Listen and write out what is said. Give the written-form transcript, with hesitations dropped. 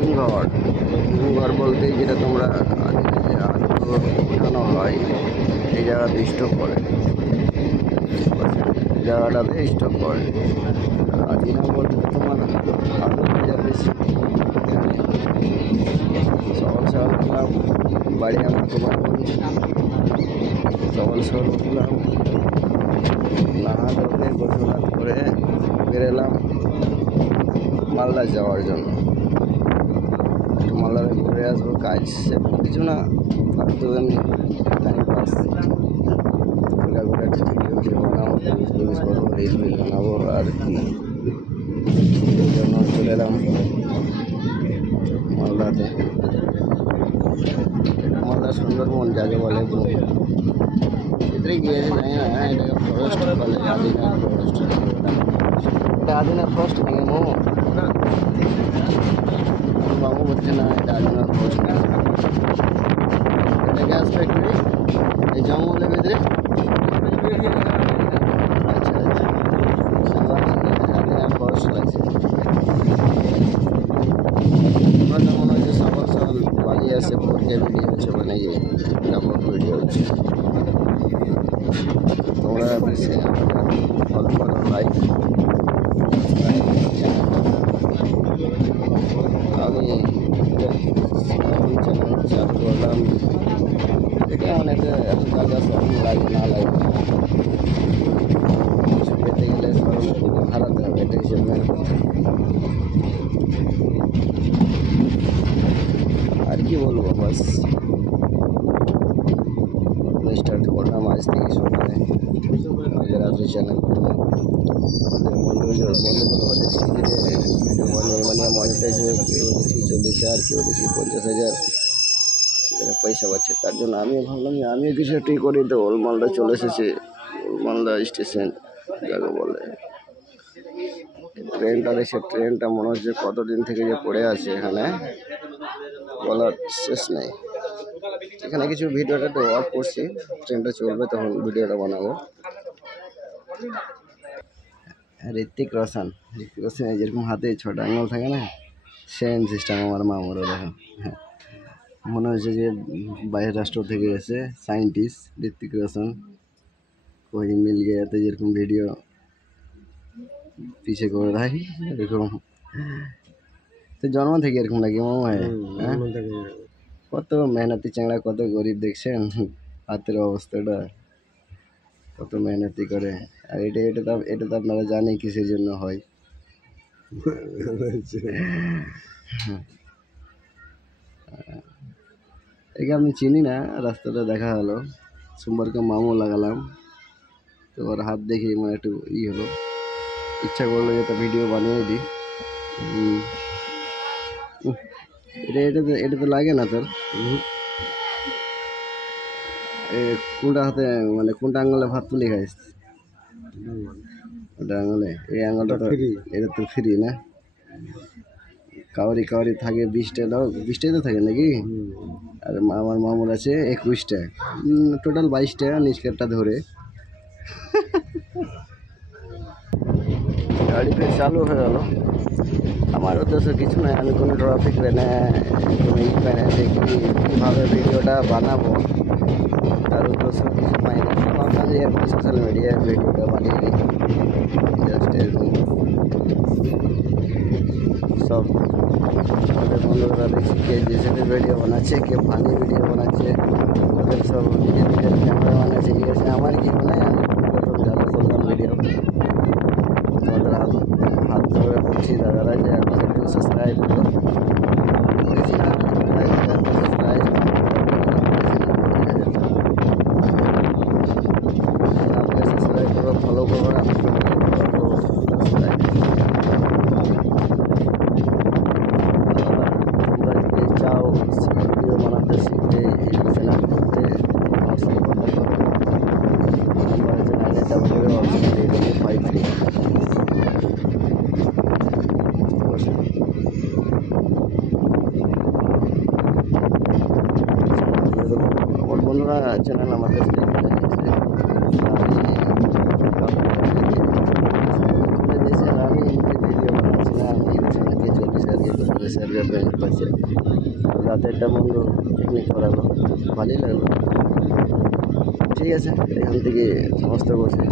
হিমঘর। হিমঘর বলতে যেটা তোমরা যে আলু উঠানো হয় এই জায়গাতে স্টক করে, জায়গাটাতে স্টক করে। আজিনা বলতে তোমার আলু ভাজা বেশি। সকাল সকাল উঠলাম, বাড়ি আমার গোপালগঞ্জ। সকাল সকাল উঠলাম, নাহা ধরে গোসল করে বেরোলাম মালদা যাওয়ার জন্য। একটু মালদায় ঘুরে আসবো, কাজ সেরকম কিছু না, ফালতু এমনি টাইম পাস। ঘুরে ঘুরে ভিডিও বানাবো, পুলিশ করবো, রিল বানাবো আর কি। এই জন্য চলে এলাম মালদাতে। মালদা সুন্দরবন যাকে বলে, ভিতরে গিয়েছে জানি না, এটাকে ফরেস্ট বলে, আদিনা ফরেস্ট। এটা আদিনা ফরেস্ট নাকি মামু? মামু বলছে না এটা আদিনা ফরেস্ট না, এটা গ্যাস ফ্যাক্টরি এই জঙ্গলের ভিতরে। আচ্ছা আচ্ছা, আদিনা ফরেস্ট লাগছে। মনে হচ্ছে সকাল সকাল পালিয়ে আসে, পড়তে ভিডিও হচ্ছে, মানে যে ডাবল ভিডিও হচ্ছে। তোমরা বেশি ফলো করো, লাইক আমি চ্যানেল চালু করলাম। এটা অনেকে এত জায়গা সব লাগে না লাগে, কিছু পেতে গেলে সব হারাতে হবে, এটা হিসেবে মেন কথা। আর কি বলবো, বাস স্টার্ট করলাম আজ থেকে সকালে। রাত্রি চ্যানেল করলাম, আমাদের বন্ধুগুলো দেখছি যে ভিডিও মানে মনিটাইজ হয়ে কেউ দেখছি 40,000, কেউ দেখছি 50,000 যারা পয়সা পাচ্ছে। তার জন্য আমিও ভাবলাম যে আমিও কিছু একটি করি। তো ওল্ড মালদা চলে এসেছে, ওল্ড মালদা স্টেশন যাকে বলে। ট্রেনটা দেখছে, ট্রেনটা মনে হচ্ছে কতদিন থেকে যে পড়ে আছে এখানে, বলার শেষ নেই। এখানে কিছু ভিডিওটা তো অফ করছি, ট্রেনটা চলবে তখন ভিডিওটা বানাবো। ঋত্বিক রোশন যেরকম হাতে 6টা আঙুল থাকে না, সেম সিস্টেম আমার মামুরও। দেখো, হ্যাঁ, মনে হচ্ছে যে বাইরের রাষ্ট্র থেকে এসে সায়েন্টিস্ট ঋত্বিক রোশন। कोई मिल गया তো যেরকম ভিডিও পিছে করে দেয় এরকম। তো জন্ম থেকে এরকম লাগে মামু। হ্যাঁ, কত মেহনতি চাংড়া, কত গরিব দেখছেন, হাতের অবস্থাটা কত মেহনতি করে। আর এটা তো আপনারা জানেন কিসের জন্য হয়। একে আমি চিনি না, রাস্তাটা দেখা হলো, সোমবারকে মামু লাগালাম, তো ওর হাত দেখে মানে একটু হলো, ইচ্ছা করলো যে একটা ভিডিও বানিয়ে দিই। এটা তো লাগে না তোর। কোনটা হাতে মানে কোনটা আঙুলে ভাত তুলে খাইস? ওটা আঙুলে, এই আঙুলটা তো এটা তো ফ্রি না। কাউরি থাকে 20টা, 20টাই তো থাকে নাকি? আর আমার মামুর আছে 21টা, টোটাল 22টা নিষ্কারটা ধরে। গাড়ি ফের চালু হয়ে গেল। আমার উদ্দেশ্য কিছু নয়, আমি কোনো ট্রাফিক লেনে কোনো দেখি কীভাবে ভিডিওটা বানাবো, তার উদ্দেশ্য কিছু পাইনি। ভাবলাম যে এরকম সোশ্যাল মিডিয়ায় ভিডিওটা বানিয়ে দিই, জাস্ট এরকম। সব আমাদের বন্ধুরা দেখছি কে যেসবের ভিডিও বানাচ্ছে, কে ফানি ভিডিও বানাচ্ছে, ওদের সব নিজের ক্যামেরা বানাচ্ছে। ঠিক আছে, আমার কি বানায়, আমি প্রথম চালু করলাম ভিডিও। তোমাদের হাত ধরে বলছি দাদারা যে আপনারা একটু সাবস্ক্রাইব করো, বেশি না, সাবস্ক্রাইব আমাকে সাবস্ক্রাইব করো, ফলো করো, আমি সাবস্ক্রাইব। তোমরা যদি চাও ভিডিও বানাতে, শিখতে, ইউটিউব চ্যানেল করতে, আমার সাথে কন্ট্যাক্ট করো। নাম্বার হচ্ছে 9800 আমার বন্ধুরা চ্যানেল আমার কাছে আমি ভিডিও বানাচ্ছি না, আমি চ্যানেলকে 40,000 ফ্রেন্ড পাশে রাতেরটা বন্ধু পিকনিক করালো, ভালোই লাগলো। ঠিক আছে, এখান থেকে সমস্ত বসে